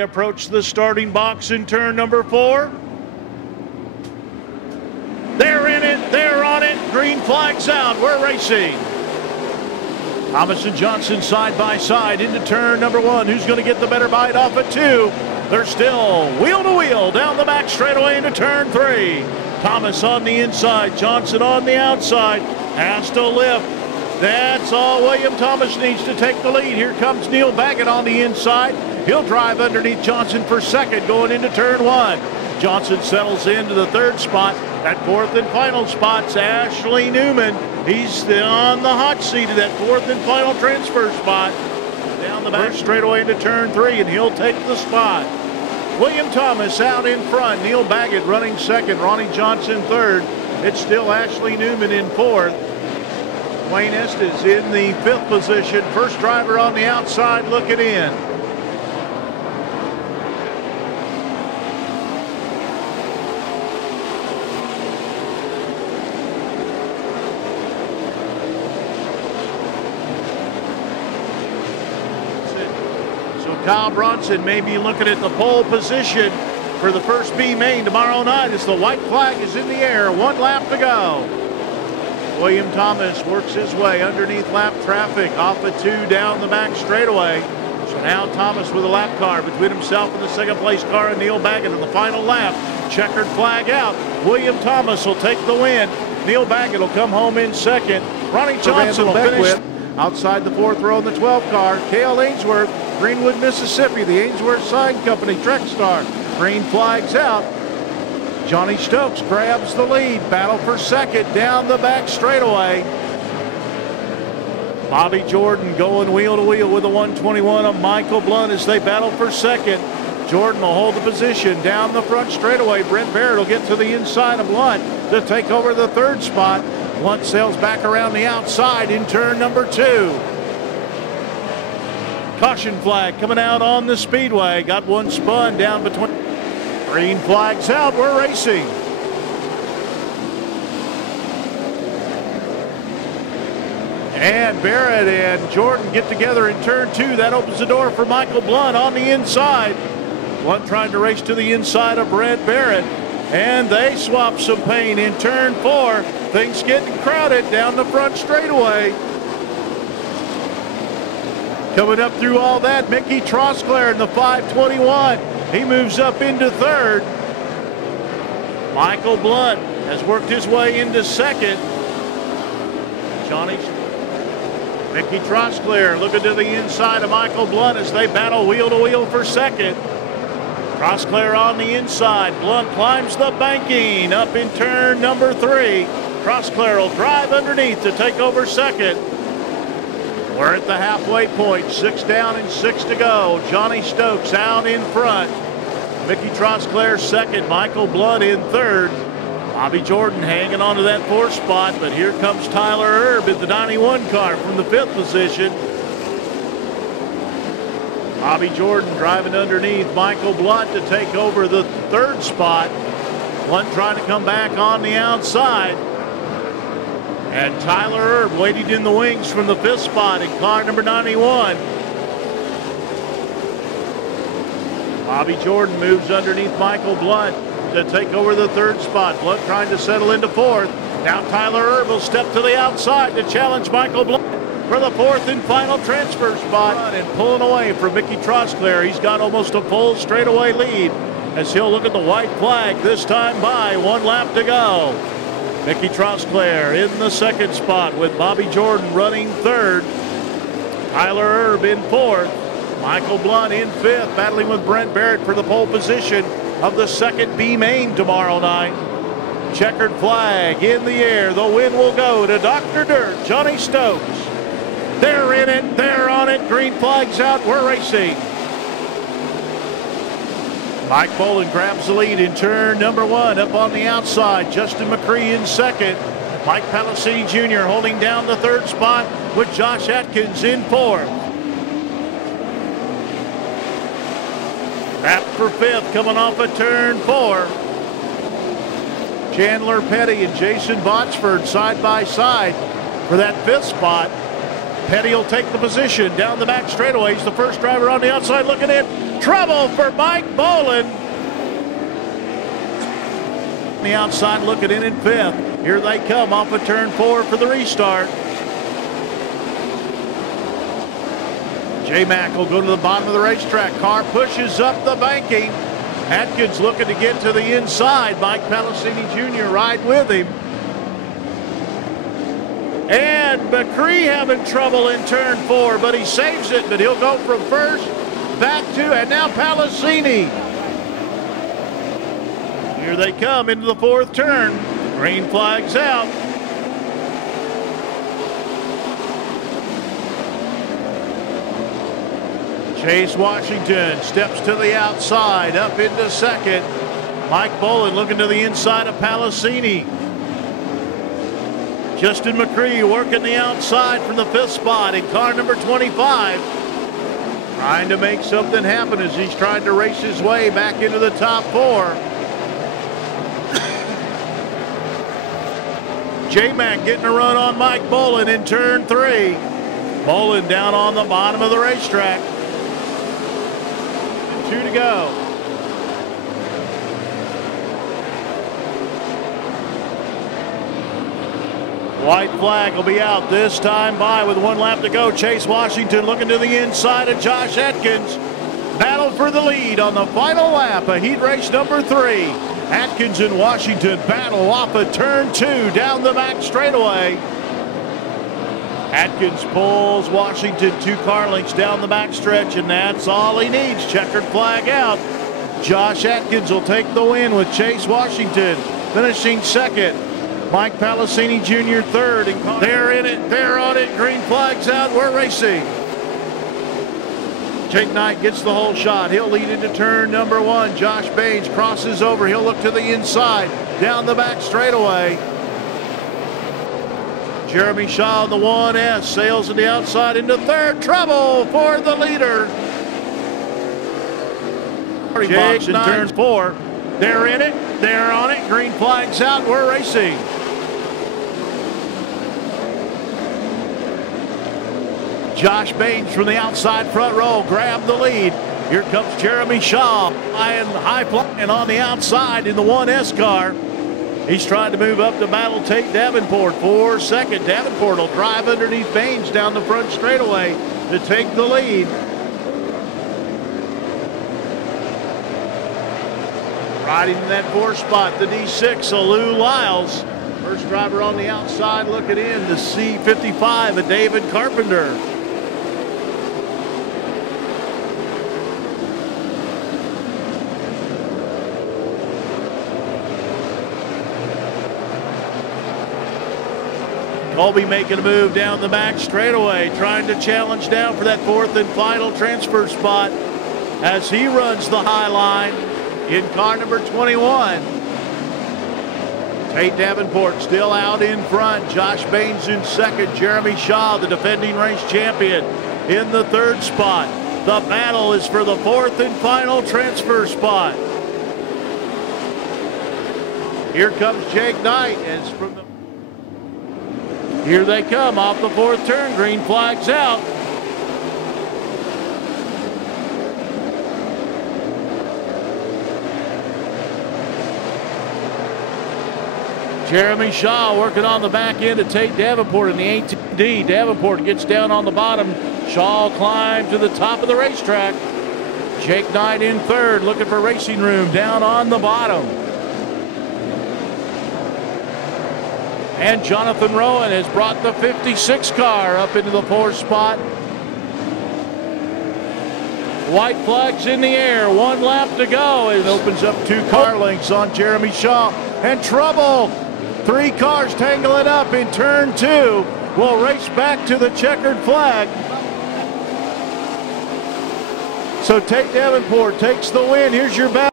Approach the starting box in turn number 4. They're in it, they're on it, green flag's out, we're racing. Thomas and Johnson side by side into turn number 1. Who's going to get the better bite off at 2? They're still wheel to wheel down the back straightaway into turn 3. Thomas on the inside, Johnson on the outside, has to lift. That's all William Thomas needs to take the lead. Here comes Neil Baggett on the inside. He'll drive underneath Johnson for second going into turn 1. Johnson settles into the 3rd spot. That 4th and final spot's Ashley Newman. He's on the hot seat of that 4th and final transfer spot. Down the back straightaway into turn 3, and he'll take the spot. William Thomas out in front. Neil Baggett running second. Ronnie Johnson third. It's still Ashley Newman in 4th. Wayne Estes in the 5th position. First driver on the outside looking in. Kyle Bronson may be looking at the pole position for the first B main tomorrow night as the white flag is in the air. 1 lap to go. William Thomas works his way underneath lap traffic off of 2 down the back straightaway. So now Thomas with a lap car between himself and the 2nd place car and Neil Baggett in the final lap. Checkered flag out. William Thomas will take the win. Neil Baggett will come home in 2nd. Ronnie Johnson will finish outside the 4th row in the 12 car. Cale Ainsworth, Greenwood, Mississippi, the Ainsworth Sign Company, Trek Star. Green flags out. Johnny Stokes grabs the lead. Battle for second down the back straightaway. Bobby Jordan going wheel to wheel with the 121 of Michael Blunt as they battle for second. Jordan will hold the position down the front straightaway. Brent Barrett will get to the inside of Blunt to take over the 3rd spot. Blunt sails back around the outside in turn number 2. Caution flag coming out on the speedway. Got one spun down between. Green flags out. We're racing. And Barrett and Jordan get together in turn 2. That opens the door for Michael Blunt on the inside. Blunt trying to race to the inside of Brent Barrett. And they swap some paint in turn 4. Things getting crowded down the front straightaway. Coming up through all that, Mickey Trosclair in the 521. He moves up into 3rd. Michael Blunt has worked his way into 2nd. Mickey Trosclair looking to the inside of Michael Blunt as they battle wheel to wheel for 2nd. Trosclair on the inside. Blunt climbs the banking up in turn number 3. Trosclair will drive underneath to take over 2nd. We're at the halfway point, 6 down and 6 to go. Johnny Stokes out in front. Mickey Trosclair 2nd, Michael Blunt in 3rd. Bobby Jordan hanging on to that 4th spot, but here comes Tyler Erb in the 91 car from the 5th position. Bobby Jordan driving underneath Michael Blunt to take over the 3rd spot. Blunt trying to come back on the outside. And Tyler Erb waiting in the wings from the 5th spot in car number 91. Bobby Jordan moves underneath Michael Blunt to take over the 3rd spot. Blunt trying to settle into 4th. Now Tyler Erb will step to the outside to challenge Michael Blunt for the 4th and final transfer spot. And pulling away from Mickey Trosclair. He's got almost a full straightaway lead as he'll look at the white flag this time by. 1 lap to go. Mickey Trosclair in the 2nd spot with Bobby Jordan running 3rd. Tyler Erb in 4th. Michael Blunt in 5th, battling with Brent Barrett for the pole position of the 2nd B main tomorrow night. Checkered flag in the air. The win will go to Dr. Dirt, Johnny Stokes. They're in it, they're on it. Green flag's out, we're racing. Mike Boland grabs the lead in turn number 1 up on the outside. Justin McCree in 2nd. Mike Palacini Jr. holding down the 3rd spot with Josh Atkins in 4th. Wrap for 5th coming off of turn 4. Chandler Petty and Jason Botsford side by side for that 5th spot. Petty will take the position down the back straightaway. He's the first driver on the outside looking in. Trouble for Mike Bolin. The outside looking in 5th. Here they come off of turn 4 for the restart. J-Mac will go to the bottom of the racetrack. Car pushes up the banking. Atkins looking to get to the inside. Mike Palacini Jr. right with him. And McCree having trouble in turn 4, but he saves it. But he'll go from first back to, and now Palacini. Here they come into the 4th turn. Green flag's out. Chase Washington steps to the outside, up into 2nd. Mike Bolin looking to the inside of Palacini. Justin McCree working the outside from the 5th spot in car number 25. Trying to make something happen as he's trying to race his way back into the top 4. J-Mac getting a run on Mike Bolin in turn 3. Bolin down on the bottom of the racetrack. 2 to go. White flag will be out this time by with 1 lap to go. Chase Washington looking to the inside of Josh Atkins. Battle for the lead on the final lap of heat race number 3. Atkins and Washington battle off of turn 2 down the back straightaway. Atkins pulls Washington 2 car lengths down the back stretch, and that's all he needs. Checkered flag out. Josh Atkins will take the win with Chase Washington finishing 2nd. Mike Palacini Jr. 3rd. And they're in it. They're on it. Green flag's out. We're racing. Jake Knight gets the whole shot. He'll lead into turn number 1. Josh Baines crosses over. He'll look to the inside. Down the back straightaway. Jeremy Shaw on the 1S sails to the outside into 3rd. Trouble for the leader. Jake in turn 4. They're in it. They're on it. Green flag's out. We're racing. Josh Baines from the outside front row grabbed the lead. Here comes Jeremy Shaw high flying on the outside in the 1S car. He's trying to move up to battle Tate Davenport for 2nd. Davenport will drive underneath Baines down the front straightaway to take the lead. Riding in that 4th spot, the D6, Lou Lyles. First driver on the outside looking in, the C55 of David Carpenter. Colby making a move down the back straightaway, trying to challenge down for that 4th and final transfer spot as he runs the high line in car number 21. Tate Davenport still out in front. Josh Baines in 2nd. Jeremy Shaw, the defending race champion, in the 3rd spot. The battle is for the 4th and final transfer spot. Here comes Jake Knight as from the Here they come off the 4th turn. Green flag's out. Jeremy Shaw working on the back end of Tate Davenport in the 18D. Davenport gets down on the bottom. Shaw climbs to the top of the racetrack. Jake Knight in 3rd, looking for racing room down on the bottom. And Jonathan Rowan has brought the 56 car up into the 4th spot. White flags in the air. 1 lap to go. It opens up 2 car lengths on Jeremy Shaw. And trouble. 3 cars tangling up in turn 2. Will race back to the checkered flag. So Tate Davenport takes the win. Here's your battle.